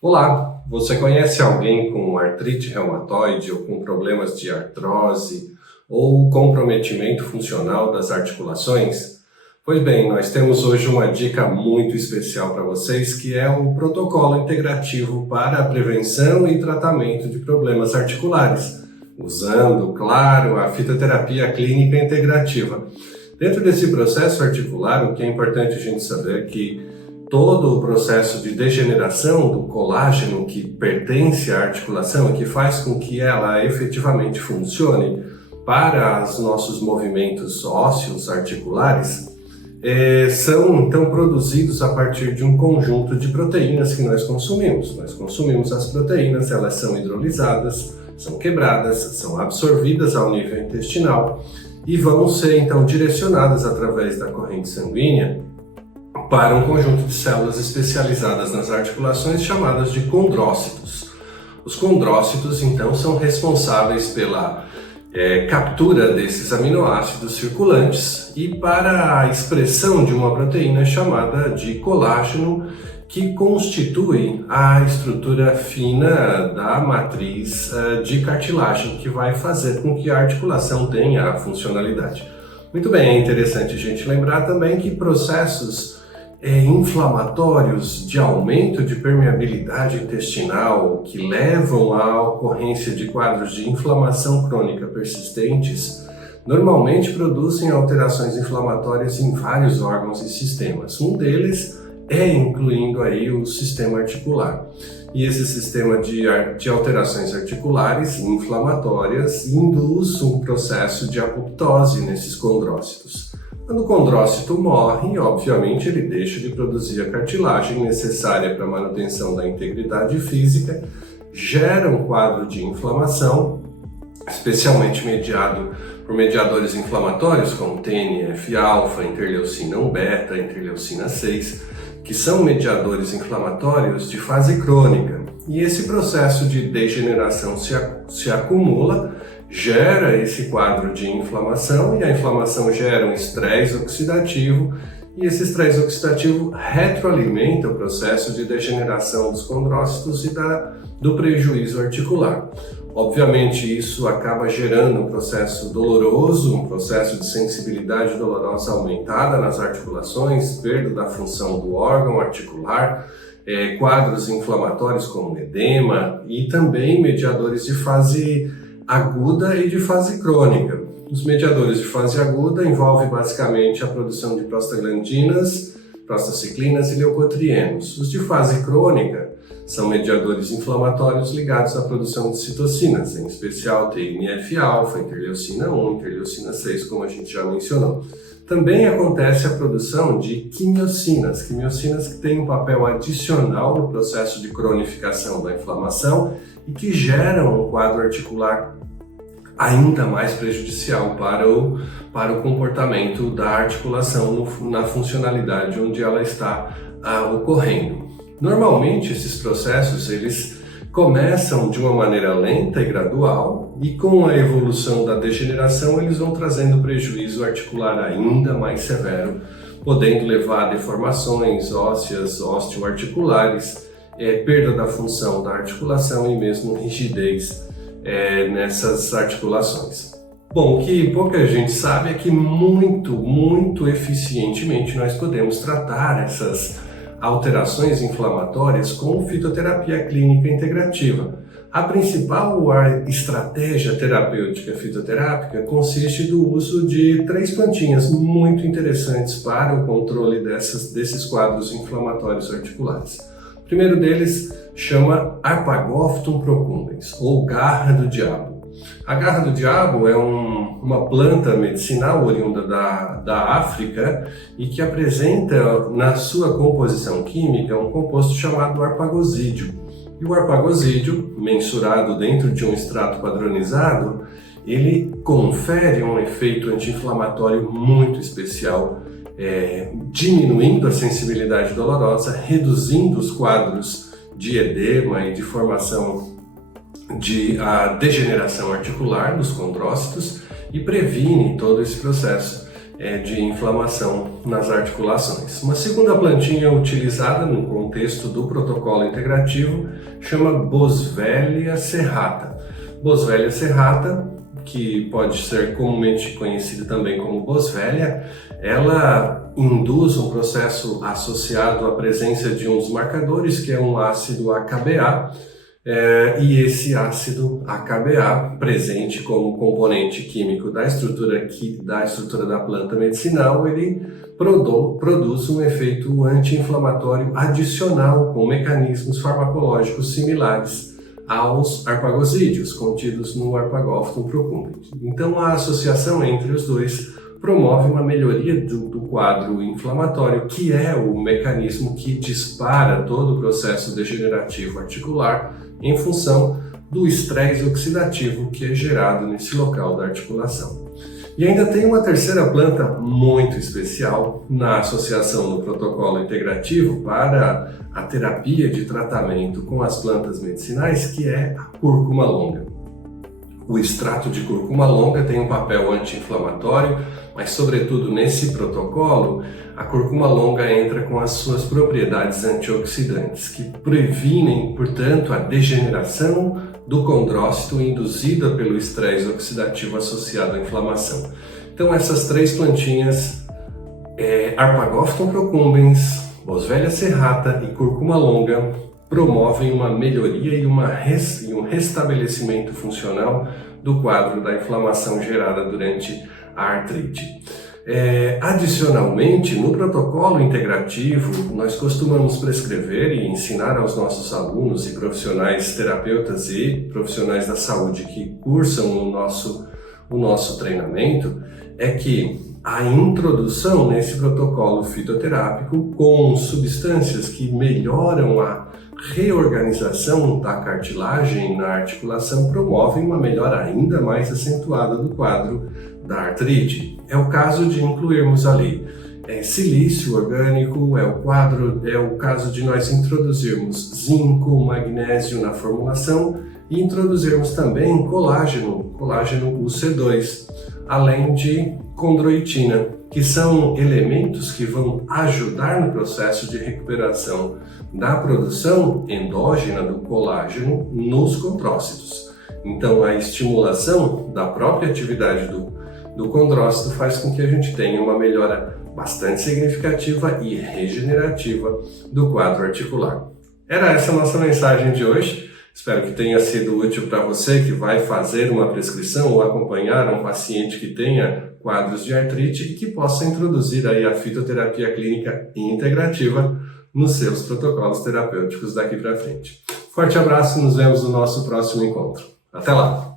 Olá, você conhece alguém com artrite reumatoide ou com problemas de artrose ou comprometimento funcional das articulações? Pois bem, nós temos hoje uma dica muito especial para vocês, que é o protocolo integrativo para a prevenção e tratamento de problemas articulares, usando, claro, a fitoterapia clínica integrativa. Dentro desse processo articular, o que é importante a gente saber é que todo o processo de degeneração do colágeno que pertence à articulação e que faz com que ela efetivamente funcione para os nossos movimentos ósseos articulares, são então produzidos a partir de um conjunto de proteínas que nós consumimos. Nós consumimos as proteínas, elas são hidrolisadas, são quebradas, são absorvidas ao nível intestinal e vão ser então direcionadas através da corrente sanguínea para um conjunto de células especializadas nas articulações chamadas de condrócitos. Os condrócitos, então, são responsáveis pela captura desses aminoácidos circulantes e para a expressão de uma proteína chamada de colágeno, que constitui a estrutura fina da matriz de cartilagem, que vai fazer com que a articulação tenha a funcionalidade. Muito bem, é interessante a gente lembrar também que processos inflamatórios de aumento de permeabilidade intestinal que levam à ocorrência de quadros de inflamação crônica persistentes normalmente produzem alterações inflamatórias em vários órgãos e sistemas. Um deles incluindo aí o sistema articular. E esse sistema de alterações articulares inflamatórias induz um processo de apoptose nesses condrócitos. Quando o condrócito morre, obviamente ele deixa de produzir a cartilagem necessária para a manutenção da integridade física, gera um quadro de inflamação, especialmente mediado por mediadores inflamatórios como TNF-alfa, interleucina 1-beta, interleucina 6, que são mediadores inflamatórios de fase crônica. E esse processo de degeneração se acumula, gera esse quadro de inflamação, e a inflamação gera um estresse oxidativo, e esse estresse oxidativo retroalimenta o processo de degeneração dos condrócitos e do prejuízo articular. Obviamente isso acaba gerando um processo doloroso, um processo de sensibilidade dolorosa aumentada nas articulações, perda da função do órgão articular, quadros inflamatórios como edema e também mediadores de fase aguda e de fase crônica. Os mediadores de fase aguda envolvem basicamente a produção de prostaglandinas, prostaciclinas e leucotrienos. Os de fase crônica são mediadores inflamatórios ligados à produção de citocinas, em especial TNF-alfa, interleucina 1, interleucina 6, como a gente já mencionou. Também acontece a produção de quimiocinas que têm um papel adicional no processo de cronificação da inflamação e que geram um quadro articular ainda mais prejudicial para o comportamento da articulação na funcionalidade onde ela está ocorrendo. Normalmente esses processos eles começam de uma maneira lenta e gradual e com a evolução da degeneração eles vão trazendo prejuízo articular ainda mais severo, podendo levar a deformações ósseas, osteoarticulares, perda da função da articulação e mesmo rigidez nessas articulações. Bom, o que pouca gente sabe é que muito eficientemente nós podemos tratar essas alterações inflamatórias com fitoterapia clínica integrativa. A principal estratégia terapêutica fitoterápica consiste do uso de 3 plantinhas muito interessantes para o controle desses quadros inflamatórios articulares. O primeiro deles chama Arpagophytum procumbens, ou garra do diabo. A garra do diabo é uma planta medicinal oriunda da África e que apresenta na sua composição química um composto chamado arpagosídeo. E o arpagosídeo, mensurado dentro de um extrato padronizado, ele confere um efeito anti-inflamatório muito especial, diminuindo a sensibilidade dolorosa, reduzindo os quadros de edema e de formação de degeneração articular dos condrócitos e previne todo esse processo de inflamação nas articulações. Uma segunda plantinha utilizada no contexto do protocolo integrativo chama Boswellia serrata. Boswellia serrata, que pode ser comumente conhecida também como Boswellia, ela induz um processo associado à presença de um dos marcadores, que é um ácido AKBA, e esse ácido AKBA, presente como componente químico da estrutura da planta medicinal, ele produz um efeito anti-inflamatório adicional com mecanismos farmacológicos similares aos arpagosídeos contidos no Arpagophyton procumbens. Então, a associação entre os dois promove uma melhoria do quadro inflamatório, que é o mecanismo que dispara todo o processo degenerativo articular em função do estresse oxidativo que é gerado nesse local da articulação. E ainda tem uma terceira planta muito especial na associação no protocolo integrativo para a terapia de tratamento com as plantas medicinais, que é a cúrcuma longa. O extrato de cúrcuma longa tem um papel anti-inflamatório, mas sobretudo nesse protocolo, a cúrcuma longa entra com as suas propriedades antioxidantes, que previnem, portanto, a degeneração do condrócito induzida pelo estresse oxidativo associado à inflamação. Então essas três plantinhas, Arpagophyton procumbens, Boswellia serrata e cúrcuma longa, promovem uma melhoria e um restabelecimento funcional do quadro da inflamação gerada durante a artrite. Adicionalmente, no protocolo integrativo, nós costumamos prescrever e ensinar aos nossos alunos e profissionais terapeutas e profissionais da saúde que cursam o nosso treinamento, que a introdução nesse protocolo fitoterápico com substâncias que melhoram a reorganização da cartilagem na articulação promovem uma melhora ainda mais acentuada do quadro da artrite. É o caso de incluirmos ali silício orgânico, é o caso de nós introduzirmos zinco, magnésio na formulação e introduzirmos também colágeno UC2, além de condroitina, que são elementos que vão ajudar no processo de recuperação da produção endógena do colágeno nos condrócitos. Então, a estimulação da própria atividade do condrócito faz com que a gente tenha uma melhora bastante significativa e regenerativa do quadro articular. Era essa a nossa mensagem de hoje. Espero que tenha sido útil para você que vai fazer uma prescrição ou acompanhar um paciente que tenha quadros de artrite e que possa introduzir aí a fitoterapia clínica integrativa nos seus protocolos terapêuticos daqui para frente. Forte abraço e nos vemos no nosso próximo encontro. Até lá!